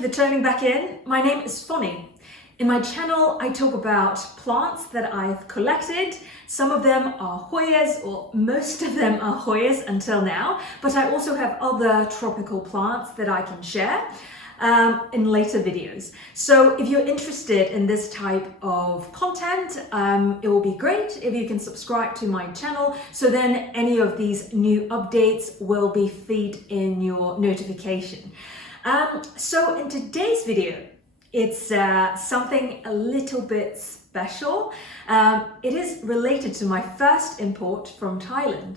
you for turning back in. My name is Fonny. In my channel, I talk about plants that I've collected. Some of them are Hoyas, or most of them are Hoyas until now, but I also have other tropical plants that I can share in later videos. So if you're interested in this type of content, it will be great if you can subscribe to my channel, so then any of these new updates will be feed in your notification. So in today's video, it's something a little bit special. It is related to my first import from Thailand.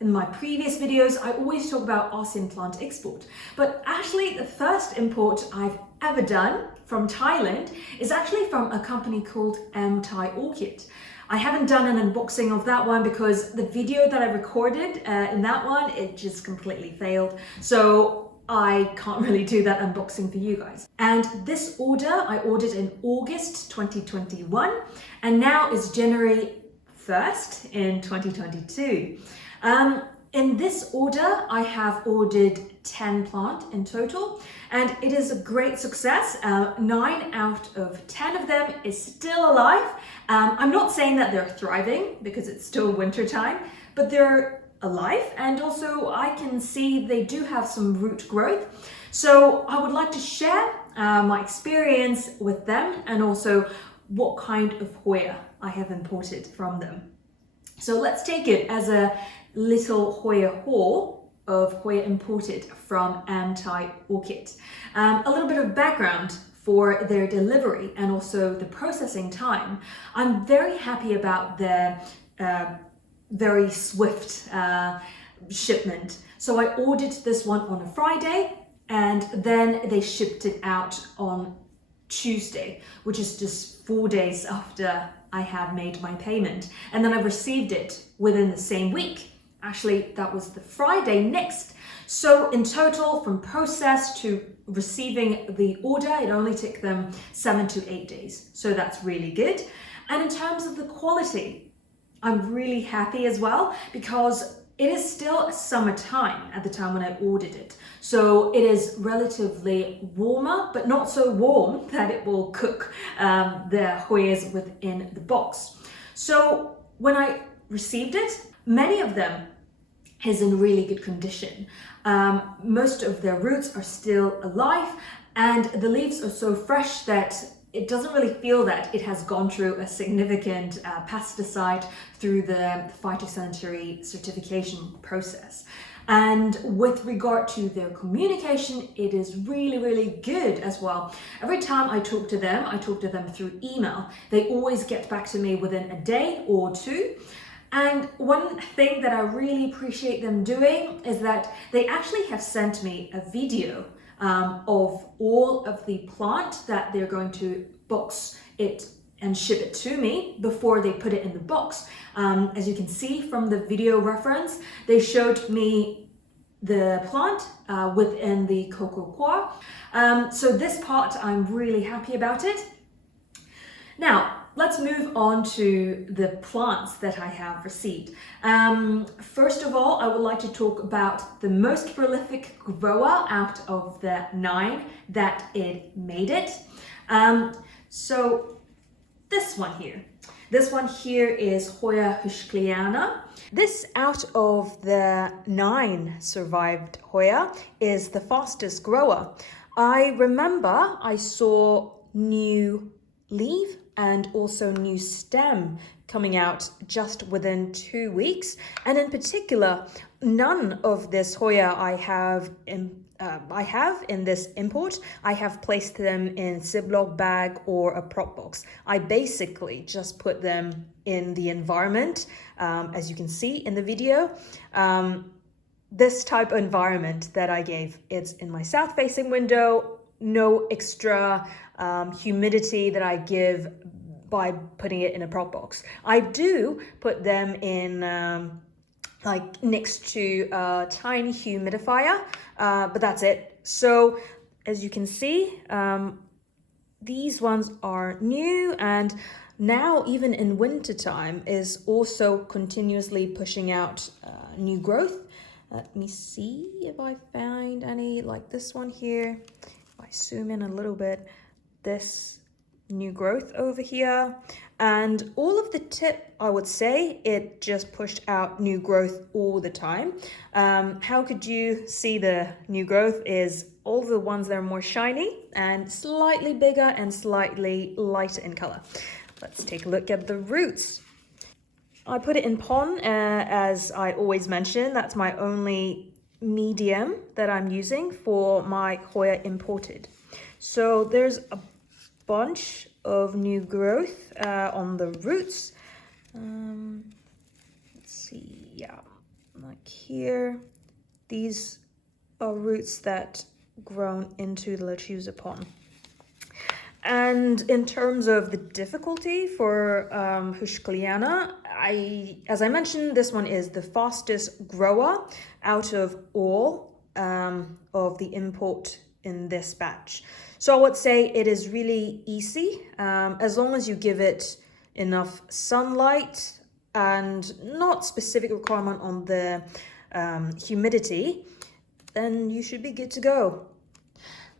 In my previous videos, I always talk about ASEAN plant export, but actually the first import I've ever done from Thailand is actually from a company called AmThai Orchids. I haven't done an unboxing of that one because the video that I recorded in that one, it just completely failed. So I can't really do that unboxing for you guys. And this order I ordered in August 2021, and now is January 1st in 2022. In this order, I have ordered 10 plants in total, and it is a great success. 9 out of 10 of them is still alive. I'm not saying that they're thriving because it's still winter time, but they're alive, and also I can see they do have some root growth. So I would like to share my experience with them, and also what kind of Hoya I have imported from them. So let's take it as a little Hoya haul of Hoya imported from AmThai Orchids. A little bit of background for their delivery and also the processing time. I'm very happy about their very swift shipment. So I ordered this one on a Friday, and then they shipped it out on Tuesday, which is just 4 days after I have made my payment. And then I received it within the same week. Actually, that was the Friday next. So in total, from process to receiving the order, it only took them 7 to 8 days. So that's really good. And in terms of the quality, I'm really happy as well, because it is still summertime at the time when I ordered it. So it is relatively warmer, but not so warm that it will cook the Hoyas within the box. So when I received it, many of them is in really good condition. Most of their roots are still alive, and the leaves are so fresh that it doesn't really feel that it has gone through a significant pesticide through the phytosanitary certification process. And with regard to their communication, it is really, really good as well. Every time I talk to them through email. They always get back to me within a day or two. And one thing that I really appreciate them doing is that they actually have sent me a video of all of the plant that they're going to box it and ship it to me before they put it in the box. As you can see from the video reference, they showed me the plant within the cocoa coir. So this part, I'm really happy about it. Now, let's move on to the plants that I have received. First of all, I would like to talk about the most prolific grower out of the 9 that it made it. So this one here. This one here is Hoya Heuschkeliana. This out of the 9 survived Hoya is the fastest grower. I remember I saw new leaf and also new stem coming out just within 2 weeks. And in particular, none of this Hoya I have in this import. I have placed them in Ziploc bag or a prop box. I basically just put them in the environment, as you can see in the video. This type of environment that I gave, it's in my south-facing window, no extra humidity that I give by putting it in a prop box. I do put them in like next to a tiny humidifier, but that's it. So as you can see, these ones are new, and now even in winter time is also continuously pushing out new growth. Let me see if I find any like this one here. I zoom in a little bit, this new growth over here, and all of the tip, I would say it just pushed out new growth all the time. How could you see the new growth is all the ones that are more shiny and slightly bigger and slightly lighter in color. Let's take a look at the roots. I put it in pon, as I always mention. That's my only medium that I'm using for my Hoya imported. So there's a bunch of new growth on the roots. Let's see, yeah, like here. These are roots that grown into the Leaves Hoya. And in terms of the difficulty for Heuschkeliana, as I mentioned, this one is the fastest grower out of all of the import in this batch. So I would say it is really easy as long as you give it enough sunlight and not specific requirement on the humidity, then you should be good to go.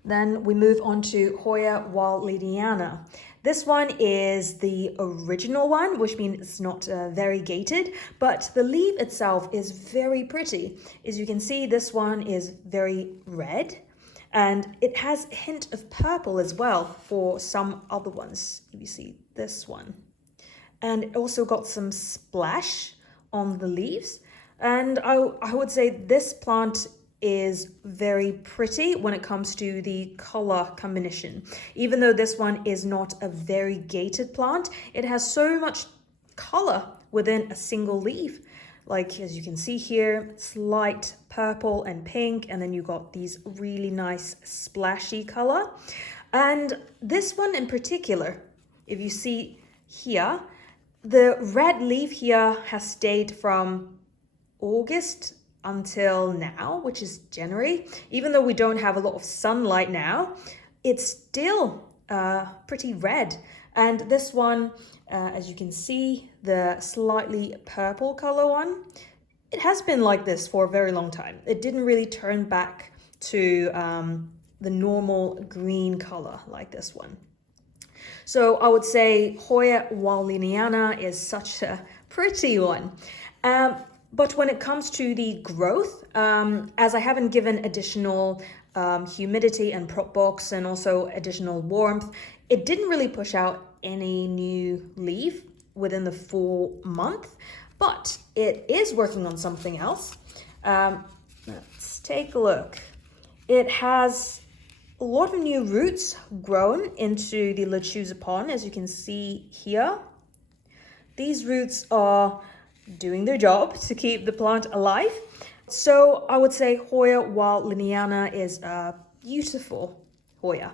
Then we move on to Hoya Walliniana. This one is the original one, which means it's not very gated, but the leaf itself is very pretty. As you can see, this one is very red, and it has a hint of purple as well for some other ones. You see this one. And it also got some splash on the leaves. And I would say this plant is very pretty when it comes to the color combination. Even though this one is not a very gated plant, it has so much color within a single leaf. Like as you can see here, it's light purple and pink, and then you got these really nice splashy color. And this one in particular, if you see here, the red leaf here has stayed from August until now, which is January. Even though we don't have a lot of sunlight now, it's still pretty red. And this one, as you can see, the slightly purple color one, it has been like this for a very long time. It didn't really turn back to the normal green color like this one. So I would say Hoya Walliniana is such a pretty one. But when it comes to the growth, as I haven't given additional humidity and prop box and also additional warmth, it didn't really push out any new leaf within the full month, but it is working on something else. Let's take a look. It has a lot of new roots grown into the Leaves Hoya, as you can see here. These roots are doing their job to keep the plant alive. So I would say Hoya Walliniana is a beautiful Hoya.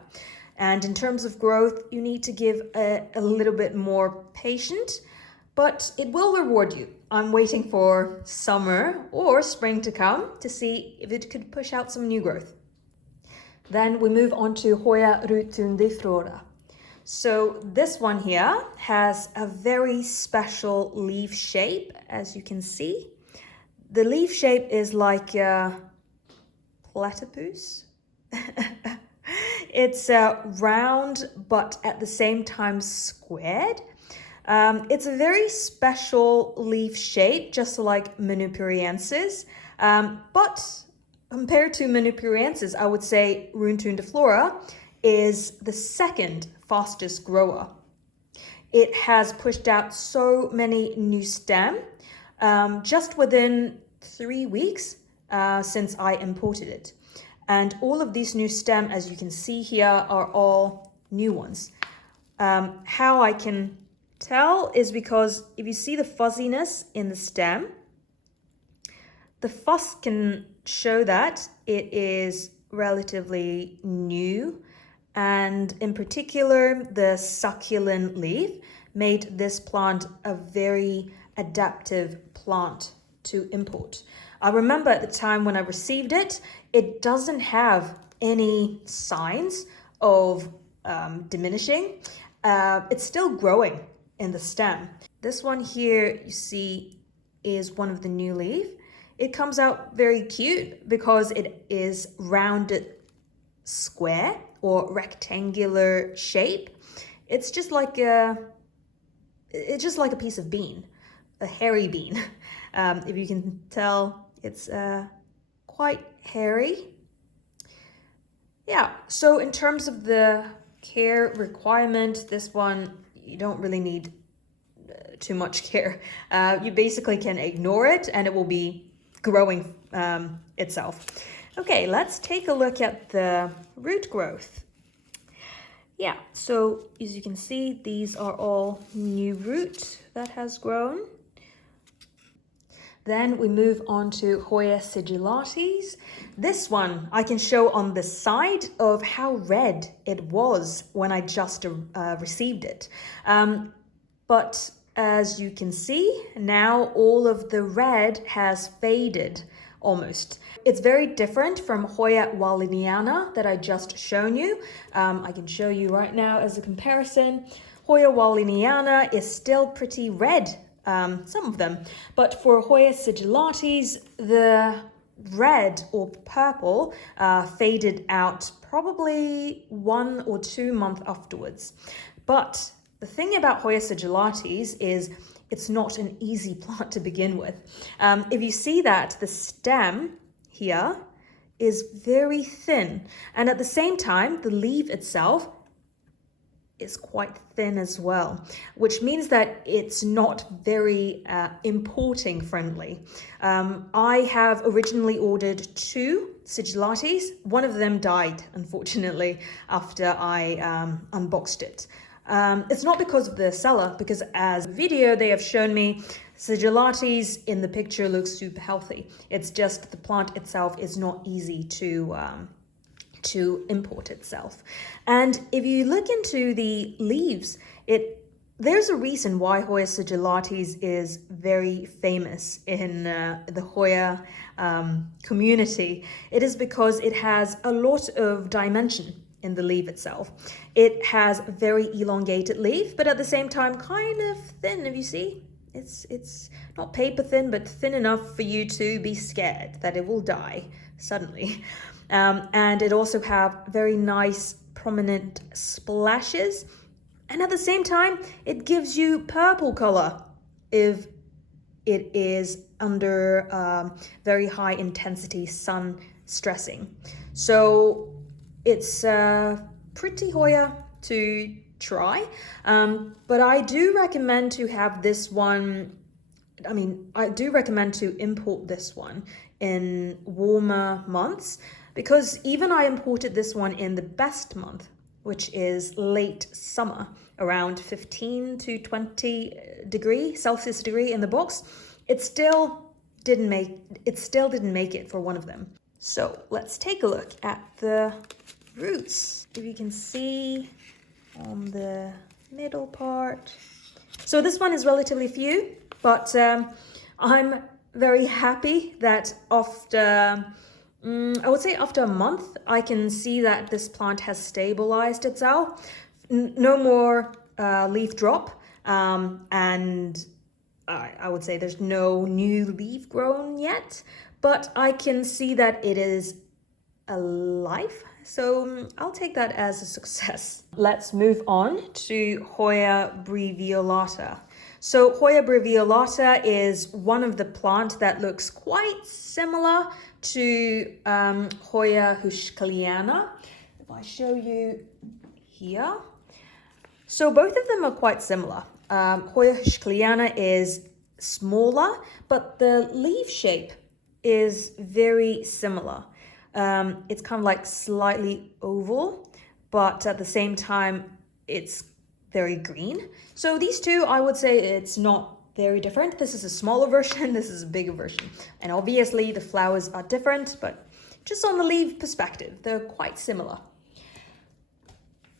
And in terms of growth, you need to give a little bit more patience, but it will reward you. I'm waiting for summer or spring to come to see if it could push out some new growth. Then we move on to Hoya Rotundiflora. So this one here has a very special leaf shape, as you can see. The leaf shape is like a platypus. It's round, but at the same time squared. It's a very special leaf shape, just like Manupuriensis. But compared to Manupuriensis, I would say Rotundiflora is the second fastest grower. It has pushed out so many new stem just within 3 weeks since I imported it. And all of these new stem, as you can see here, are all new ones. How I can tell is because if you see the fuzziness in the stem, the fuzz can show that it is relatively new. And in particular, the succulent leaf made this plant a very adaptive plant to import. I remember at the time when I received it, it doesn't have any signs of diminishing. It's still growing in the stem. This one here, you see, is one of the new leaf. It comes out very cute because it is rounded square or rectangular shape. It's just like a piece of bean, a hairy bean. If you can tell, it's quite hairy. Yeah, so in terms of the care requirement, this one, you don't really need too much care. You basically can ignore it and it will be growing itself. Okay, let's take a look at the root growth. Yeah, so as you can see, these are all new root that has grown. Then we move on to Hoya Sigillatis. This one I can show on the side of how red it was when I just received it. But as you can see, now all of the red has faded almost. It's very different from Hoya Walliniana that I just shown you. I can show you right now as a comparison. Hoya Walliniana is still pretty red, some of them, but for Hoya Sigillatis, the red or purple faded out probably 1 or 2 months afterwards. But the thing about Hoya Sigillatis is it's not an easy plant to begin with. If you see that the stem here is very thin, and at the same time, the leaf itself is quite thin as well, which means that it's not very importing friendly. I have originally ordered 2 Sigillatis. One of them died, unfortunately, after I unboxed it. It's not because of the seller, because as video they have shown me, Sigillatis in the picture looks super healthy. It's just the plant itself is not easy to import itself. And if you look into the leaves, there's a reason why Hoya Sigillatis is very famous in the Hoya community. It is because it has a lot of dimension in the leaf itself. It has a very elongated leaf, but at the same time kind of thin, if you see. It's not paper thin, but thin enough for you to be scared that it will die suddenly. And it also have very nice prominent splashes, and at the same time it gives you purple color if it is under very high intensity sun stressing. So it's pretty Hoya to try, but I do recommend to have this one. I do recommend to import this one in warmer months, because even I imported this one in the best month, which is late summer, around 15 to 20 Celsius degree in the box. It still didn't make it for one of them. So let's take a look at the roots. If you can see on the middle part. So this one is relatively few, but I'm very happy that after, I would say after a month, I can see that this plant has stabilized itself. No more leaf drop, and I would say there's no new leaf grown yet, but I can see that it is alive. So I'll take that as a success. Let's move on to Hoya Brevialata. So Hoya Brevialata is one of the plants that looks quite similar to Hoya Heuschkeliana. If I show you here. So both of them are quite similar. Hoya Heuschkeliana is smaller, but the leaf shape is very similar. It's kind of like slightly oval, but at the same time, it's very green. So these two, I would say it's not very different. This is a smaller version, this is a bigger version. And obviously the flowers are different, but just on the leaf perspective, they're quite similar.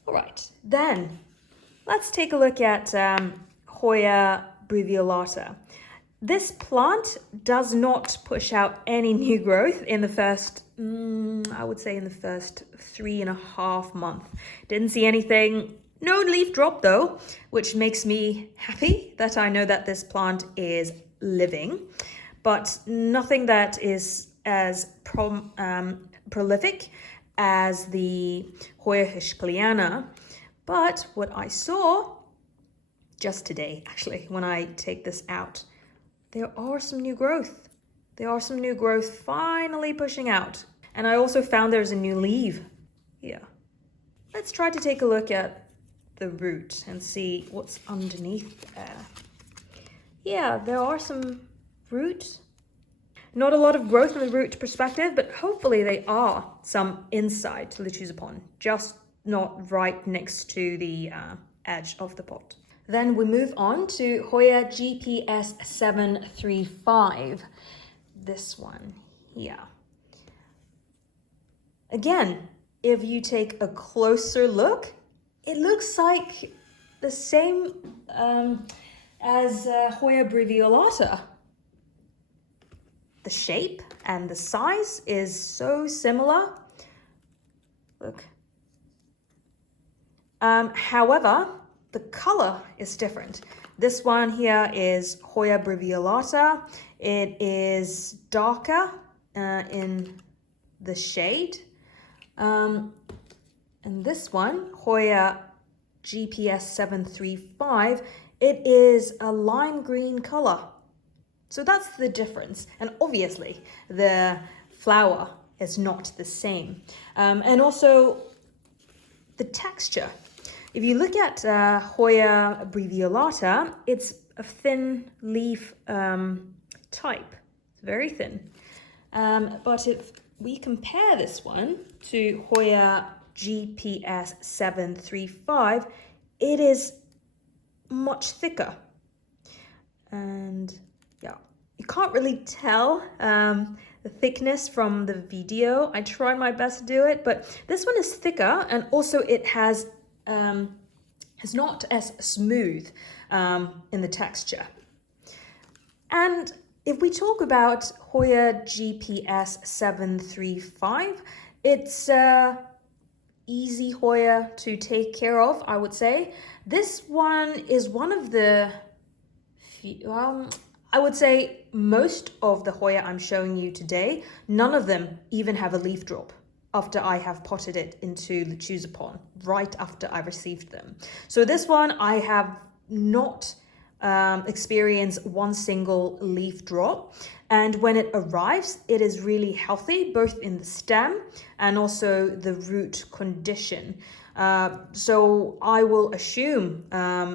All right, then let's take a look at Hoya Brevialata. This plant does not push out any new growth in the first, I would say in the first 3.5 months. Didn't see anything, no leaf drop though, which makes me happy that I know that this plant is living, but nothing that is as prolific as the Hoya Heuschkeliana, but what I saw just today, actually, when I take this out, there are some new growth. There are some new growth finally pushing out. And I also found there's a new leaf here. Let's try to take a look at the root and see what's underneath there. Yeah, there are some roots. Not a lot of growth from the root perspective, but hopefully they are some inside to the choose upon, just not right next to the edge of the pot. Then we move on to Hoya GPS 735. This one here. Again, if you take a closer look, it looks like the same as Hoya Brevialata. The shape and the size is so similar. Look. However, the color is different. This one here is Hoya Brevialata. It is darker in the shade. And this one, Hoya GPS 735, it is a lime green color. So that's the difference. And obviously the flower is not the same. And also the texture. If you look at Hoya Brevialata, it's a thin leaf type. It's very thin. But if we compare this one to Hoya GPS 735, it is much thicker. And yeah, you can't really tell the thickness from the video. I tried my best to do it, but this one is thicker, and also it has not as smooth in the texture. And if we talk about Hoya GPS 735, it's easy Hoya to take care of, I would say. This one is one of the few, I would say most of the Hoya I'm showing you today, none of them even have a leaf drop after I have potted it into the choose upon, right after I received them. So this one I have not experienced one single leaf drop, and when it arrives it is really healthy, both in the stem and also the root condition. So I will assume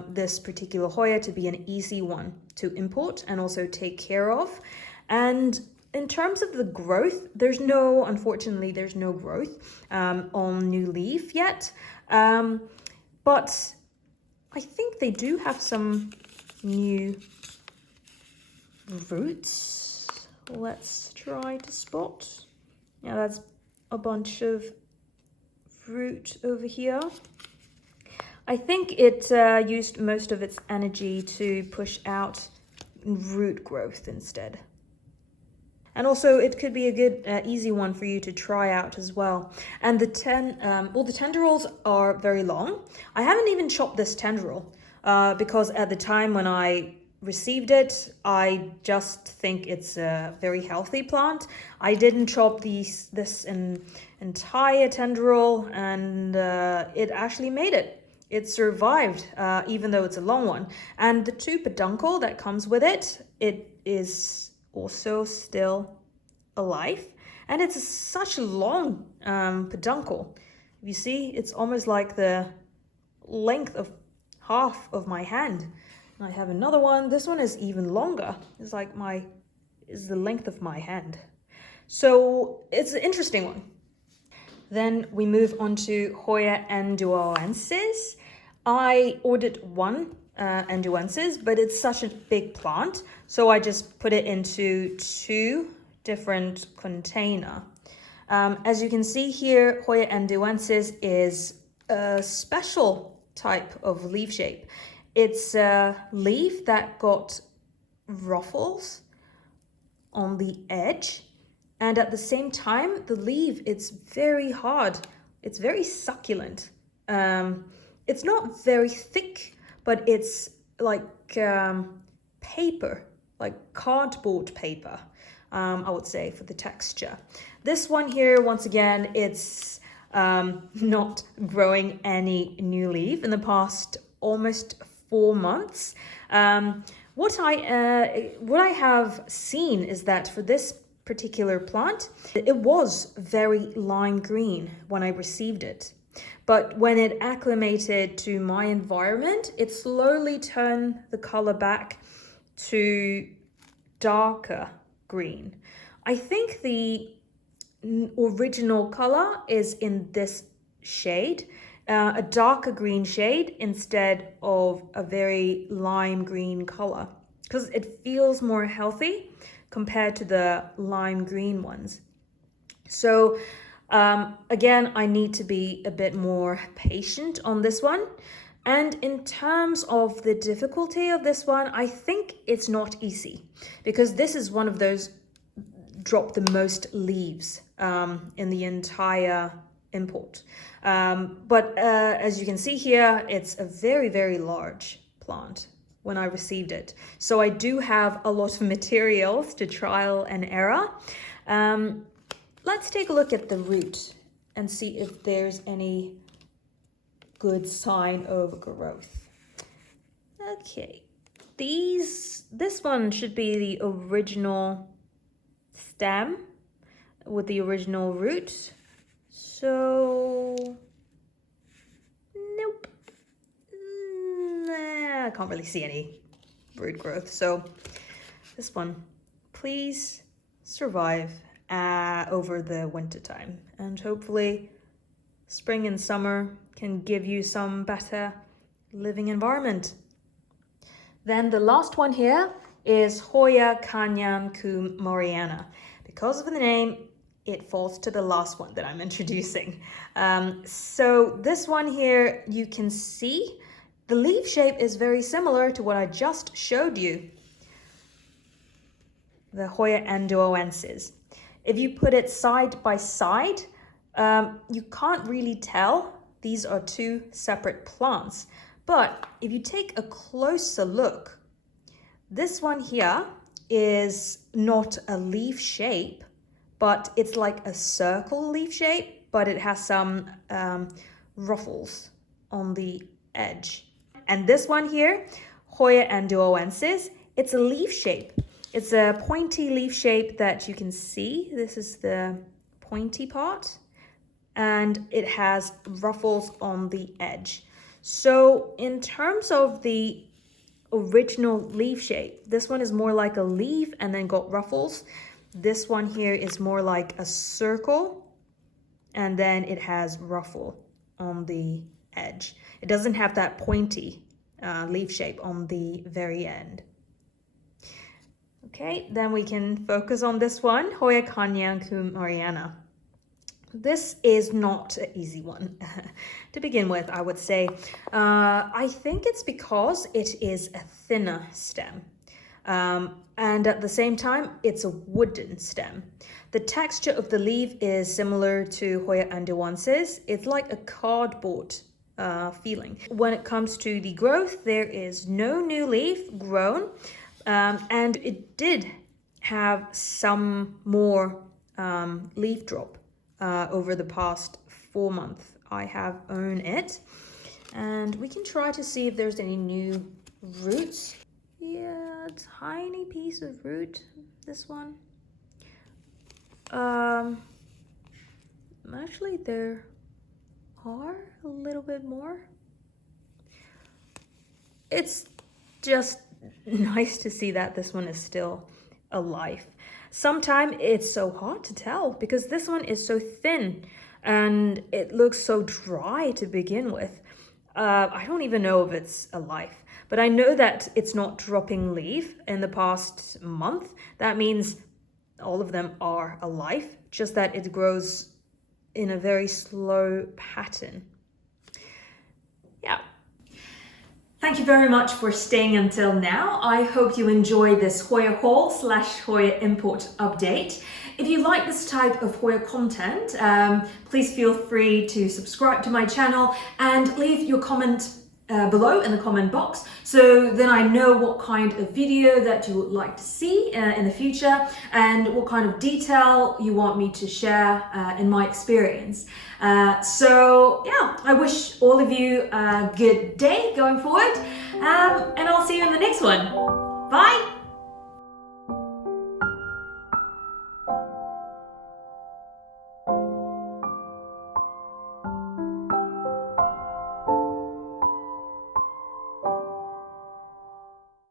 this particular Hoya to be an easy one to import and also take care of. And in terms of the growth, unfortunately there's no growth on new leaf yet, but I think they do have some new roots. Let's try to spot. Yeah, that's a bunch of root over here. I think it used most of its energy to push out root growth instead. And also it could be a good easy one for you to try out as well. And the tendrils are very long. I haven't even chopped this tendril because at the time when I received it, I just think it's a very healthy plant. I didn't chop this entire tendril, and it actually made it. It survived, even though it's a long one. And the two peduncle that comes with it, it is also still alive. And it's such a long peduncle. You see, it's almost like the length of half of my hand. I have another one. This one is even longer. It's like is the length of my hand. So it's an interesting one. Then we move on to Hoya Endauensis. I ordered one Endauensis, but it's such a big plant, so I just put it into two different containers. As you can see here, Hoya Endauensis is a special type of leaf shape. It's a leaf that got ruffles on the edge, and at the same time, the leaf, it's very hard. It's very succulent. It's not very thick, but it's like paper, like cardboard paper, I would say, for the texture. This one here, once again, it's not growing any new leaf in the past almost 4 months. What I have seen is that for this particular plant, it was very lime green when I received it. But when it acclimated to my environment, it slowly turned the color back to darker green. I think the original color is in this shade, a darker green shade instead of a very lime green color, because it feels more healthy compared to the lime green ones. So again, I need to be a bit more patient on this one. And in terms of the difficulty of this one, I think it's not easy, because this is one of those drop the most leaves in the entire import. But as you can see here, it's a very, very large plant when I received it. So I do have a lot of materials to trial and error. Let's take a look at the root and see if there's any good sign of growth. Okay, this one should be the original stem with the original root. So, nope. Nah, I can't really see any root growth. So this one, please survive over the winter time, and hopefully spring and summer can give you some better living environment. Then the last one here is Hoya Kanyakumariana. Because of the name, it falls to the last one that I'm introducing. So this one here, you can see the leaf shape is very similar to what I just showed you, the Hoya Endauensis. If you put it side by side, you can't really tell these are two separate plants. But if you take a closer look, this one here is not a leaf shape, but it's like a circle leaf shape, but it has some ruffles on the edge. And this one here, Hoya Endauensis, it's a leaf shape. It's a pointy leaf shape that you can see. This is the pointy part, and it has ruffles on the edge. So in terms of the original leaf shape, this one is more like a leaf and then got ruffles. This one here is more like a circle, and then it has ruffle on the edge. It doesn't have that pointy leaf shape on the very end. Okay, then we can focus on this one, Hoya Kanyakumariana. This is not an easy one to begin with, I would say. I think it's because it is a thinner stem. And at the same time, it's a wooden stem. The texture of the leaf is similar to Hoya Endauensis. It's like a cardboard feeling. When it comes to the growth, there is no new leaf grown. And it did have some more leaf drop over the past 4 months I have owned it. And we can try to see if there's any new roots. Yeah, a tiny piece of root, this one. Actually, there are a little bit more. It's just nice to see that this one is still alive. Sometimes it's so hard to tell because this one is so thin and it looks so dry to begin with. I don't even know if it's alive, but I know that it's not dropping leaf in the past month. That means all of them are alive, just that it grows in a very slow pattern. Yeah. Thank you very much for staying until now. I hope you enjoyed this Hoya Haul / Hoya Import update. If you like this type of Hoya content, please feel free to subscribe to my channel and leave your comment below in the comment box, so then I know what kind of video that you would like to see in the future and what kind of detail you want me to share in my experience. So yeah, I wish all of you a good day going forward, and I'll see you in the next one. Bye!